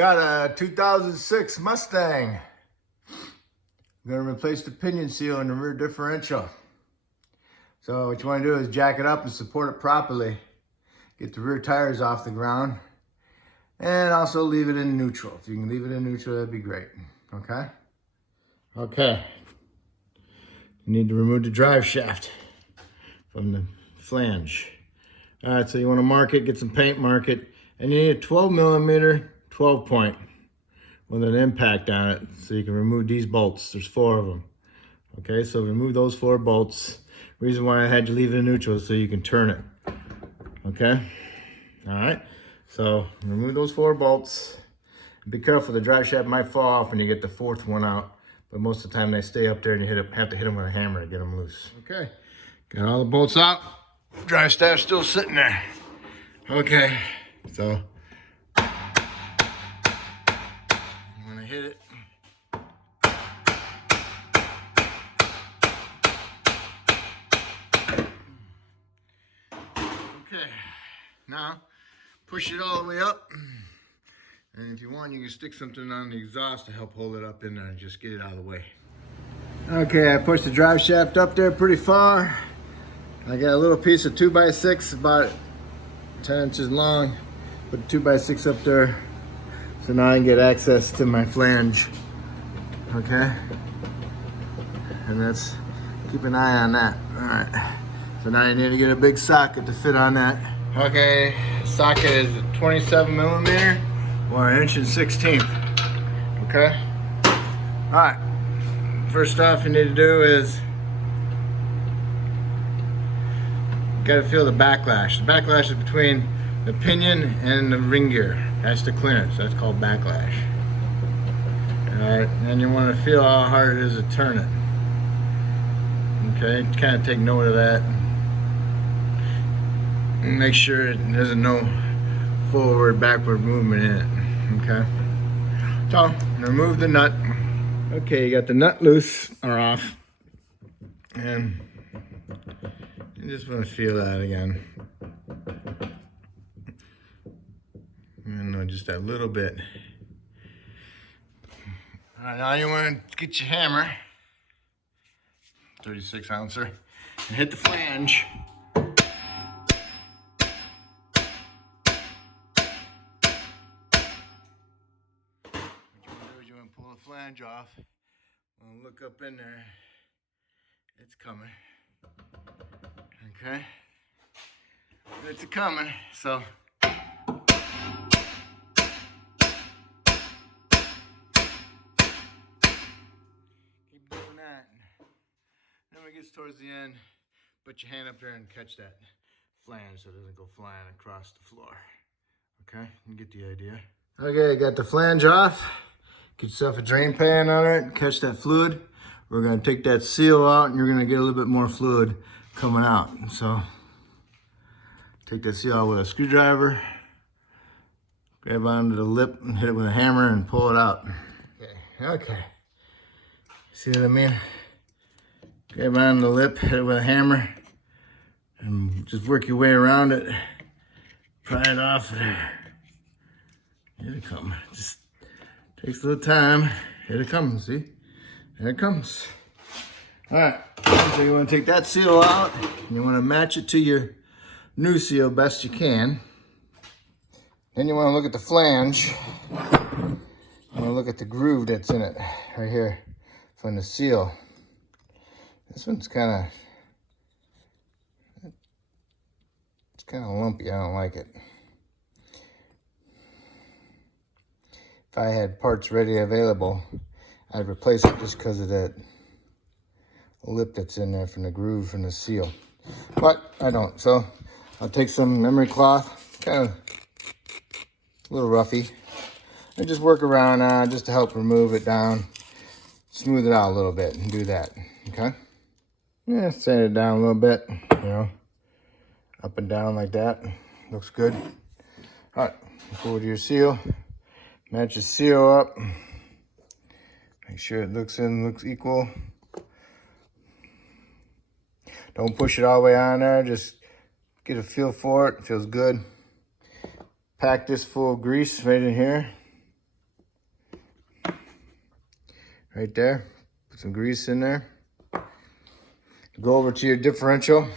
Got a 2006 Mustang. I'm gonna replace the pinion seal in the rear differential. So what you wanna do is jack it up and support it properly. Get the rear tires off the ground. And also leave it in neutral. If you can leave it in neutral, that'd be great, okay? Okay. You need to remove the drive shaft from the flange. All right, so you wanna mark it, get some paint, mark it, and you need a 12mm 12 point with an impact on it so you can remove these bolts. There's 4 of them. Okay, so remove those 4 bolts. Reason why I had you leave it in neutral is so you can turn it. Okay, all right, so remove those 4 bolts. Be careful, the drive shaft might fall off when you get the 4th one out, but most of the time they stay up there and you have to hit them with a hammer to get them loose. Okay, got all the bolts out. Drive shaft's still sitting there. Okay, so hit it. Okay, now push it all the way up. And if you want, you can stick something on the exhaust to help hold it up in there and just get it out of the way. Okay, I pushed the drive shaft up there pretty far. I got a little piece of 2x6, about 10 inches long. Put 2x6 up there. So now I can get access to my flange, okay? And that's, keep an eye on that. All right, so now you need to get a big socket to fit on that. Okay, socket is 27mm or 1 1/16, okay? All right, first off you need to do is, you gotta feel the backlash. The backlash is between the pinion and the ring gear. That's the clearance, that's called backlash. Alright, and you want to feel how hard it is to turn it. Okay, kind of take note of that. And make sure there's no forward, backward movement in it. Okay, so remove the nut. Okay, you got the nut loose or off. And you just want to feel that again. Just a little bit. All right, now you want to get your hammer, 36 ouncer, and hit the flange. What you want to do is you want to pull the flange off. Look up in there. It's coming. Okay. It's coming. So. Then when it gets towards the end, put your hand up there and catch that flange so it doesn't go flying across the floor. Okay, you get the idea. Okay, got the flange off. Get yourself a drain pan on it, catch that fluid. We're gonna take that seal out and you're gonna get a little bit more fluid coming out. So, take that seal out with a screwdriver, grab onto the lip and hit it with a hammer and pull it out. Okay. See what I mean? Grab on the lip, hit it with a hammer, and just work your way around it. Pry it off there. Here it comes. Just takes a little time. Here it comes, see? There it comes. All right, so you want to take that seal out. And you want to match it to your new seal best you can. Then you want to look at the flange. You want to look at the groove that's in it, right here, from the seal. This one's kind of lumpy. I don't like it. If I had parts ready available, I'd replace it just because of that lip that's in there from the groove from the seal. But I don't. So I'll take some memory cloth, kind of a little roughy, and just work around just to help remove it down, smooth it out a little bit, and do that. Okay. Yeah, sand it down a little bit, you know, up and down like that. Looks good. All right, forward your seal. Match your seal up. Make sure it looks equal. Don't push it all the way on there. Just get a feel for it. It feels good. Pack this full of grease right in here. right there. Put some grease in there. Go over to your differential.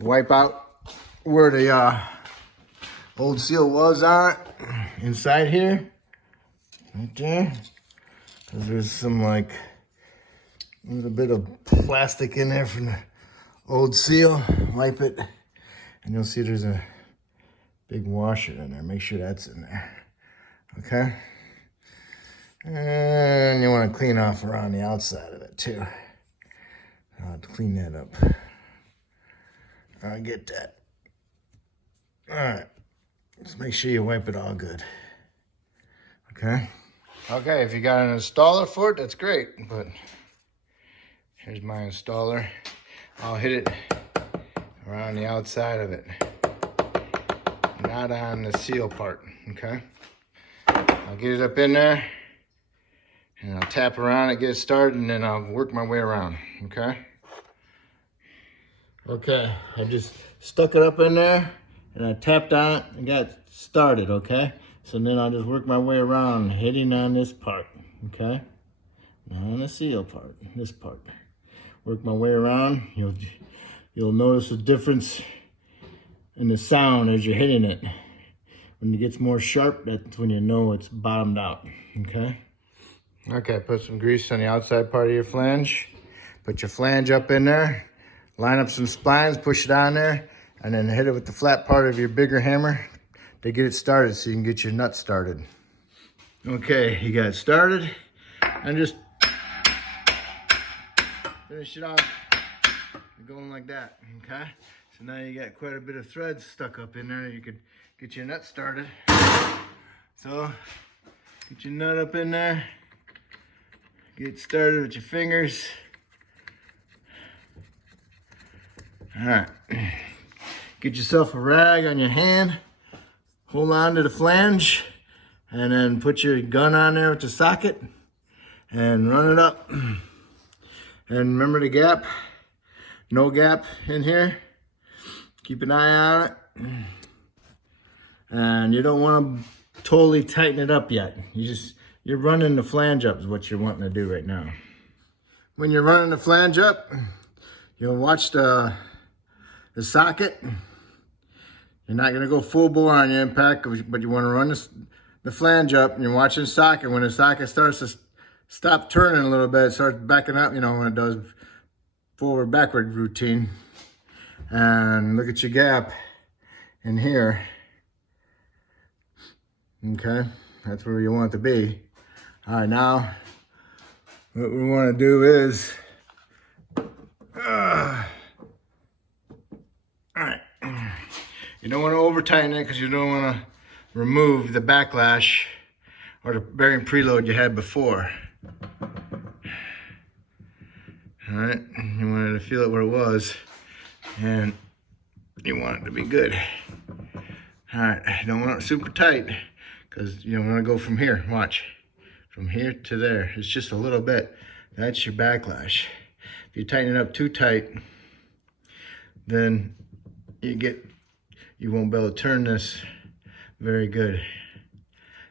Wipe out where the old seal was on it, inside here, right there. There's some like a little bit of plastic in there from the old seal. Wipe it, and you'll see there's a big washer in there. Make sure that's in there, okay? And you want to clean off around the outside of it too. I'll have to clean that up. I'll get that. All right, just make sure you wipe it all good, okay? Okay, if you got an installer for it, that's great, but here's my installer. I'll hit it around the outside of it, not on the seal part, okay? I'll get it up in there, and I'll tap around it, get it started, and then I'll work my way around, okay? Okay, I just stuck it up in there, and I tapped on it and got started, okay? So then I'll just work my way around, hitting on this part, okay? Not on the seal part, this part. Work my way around. You'll notice a difference in the sound as you're hitting it. When it gets more sharp, that's when you know it's bottomed out, okay? Okay, put some grease on the outside part of your flange. Put your flange up in there. Line up some splines, push it on there, and then hit it with the flat part of your bigger hammer to get it started so you can get your nut started. Okay, you got it started, and just finish it off going like that, okay? So now you got quite a bit of thread stuck up in there. You could get your nut started. So, get your nut up in there. Get started with your fingers. All right, get yourself a rag on your hand, hold on to the flange, and then put your gun on there with the socket and run it up. And remember the gap, no gap in here. Keep an eye on it. And you don't want to totally tighten it up yet. You're running the flange up is what you're wanting to do right now. When you're running the flange up, you'll watch the socket. You're not gonna go full bore on your impact, but you wanna run the flange up, and you're watching the socket. When the socket starts to stop turning a little bit, it starts backing up, you know, when it does forward backward routine. And look at your gap in here. Okay, that's where you want it to be. All right, now what we wanna do is, you don't want to over tighten it because you don't want to remove the backlash or the bearing preload you had before. All right, you wanted to feel it where it was, and you want it to be good. All right, you don't want it super tight because you don't want to go from here. Watch, from here to there. It's just a little bit. That's your backlash. If you tighten it up too tight, then you won't be able to turn this very good.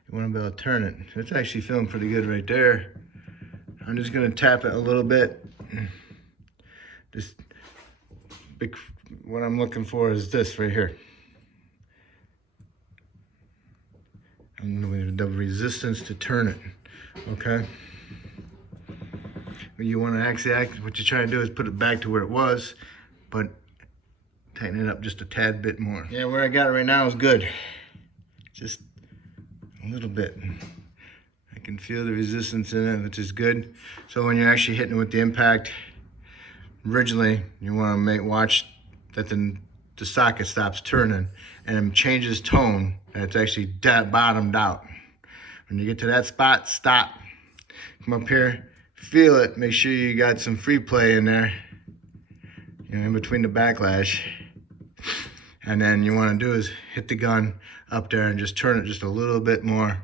You want to be able to turn it. It's actually feeling pretty good right there. I'm just going to tap it a little bit. What I'm looking for is this right here. The resistance to turn it, okay? You want to actually what you're trying to do is put it back to where it was, but tighten it up just a tad bit more. Yeah, where I got it right now is good. Just a little bit. I can feel the resistance in it, which is good. So when you're actually hitting it with the impact, originally you want to watch that the socket stops turning and changes tone, and it's actually bottomed out. When you get to that spot, stop. Come up here, feel it. Make sure you got some free play in there, you know, in between the backlash. And then you want to do is hit the gun up there and just turn it just a little bit more.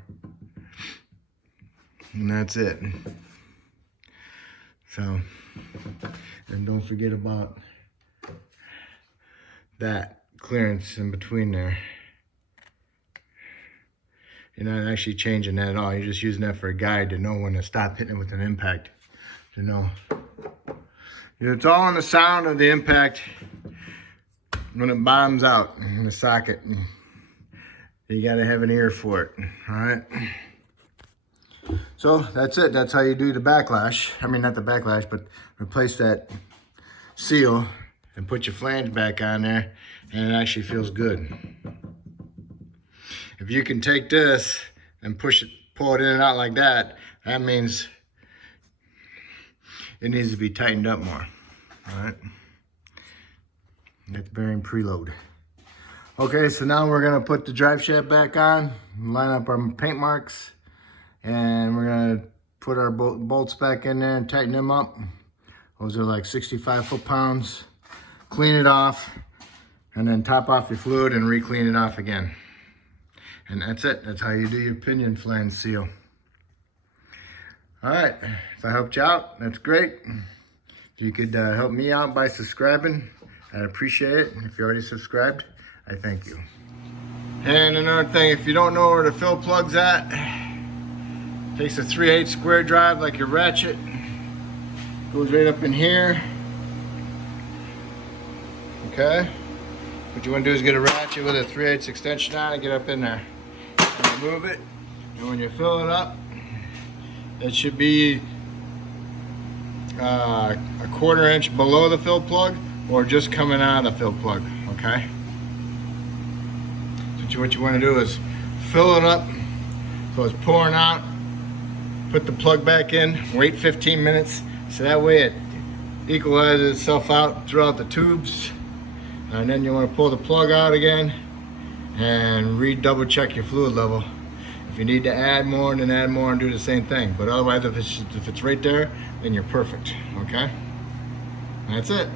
And that's it. So, and don't forget about that clearance in between there. You're not actually changing that at all. You're just using that for a guide to know when to stop hitting it with an impact. To know. It's all on the sound of the impact when it bottoms out in the socket. You gotta have an ear for it, all right? So that's it. That's how you do the backlash. I mean, not the backlash, but replace that seal and put your flange back on there, and it actually feels good. If you can take this and push it, pull it in and out like that, that means it needs to be tightened up more, all right? That's bearing preload. Okay, so now we're gonna put the drive shaft back on, line up our paint marks, and we're gonna put our bolts back in there and tighten them up. Those are like 65 foot-pounds. Clean it off, and then top off your fluid and re-clean it off again. And that's it. That's how you do your pinion flange seal. All right, if I helped you out, that's great. If you could help me out by subscribing, I'd appreciate it. If you already subscribed, I thank you. And another thing, if you don't know where the fill plug's at, takes a 3/8 square drive like your ratchet, goes right up in here. Okay? What you want to do is get a ratchet with a 3/8 extension on and get up in there. And remove it, and when you fill it up, it should be a 1/4 inch below the fill plug or just coming out of the fill plug, okay? So what you want to do is fill it up so it's pouring out, put the plug back in, wait 15 minutes, so that way it equalizes itself out throughout the tubes. And then you want to pull the plug out again and double check your fluid level. If you need to add more, then add more and do the same thing. But otherwise, if it's right there, then you're perfect, okay? That's it.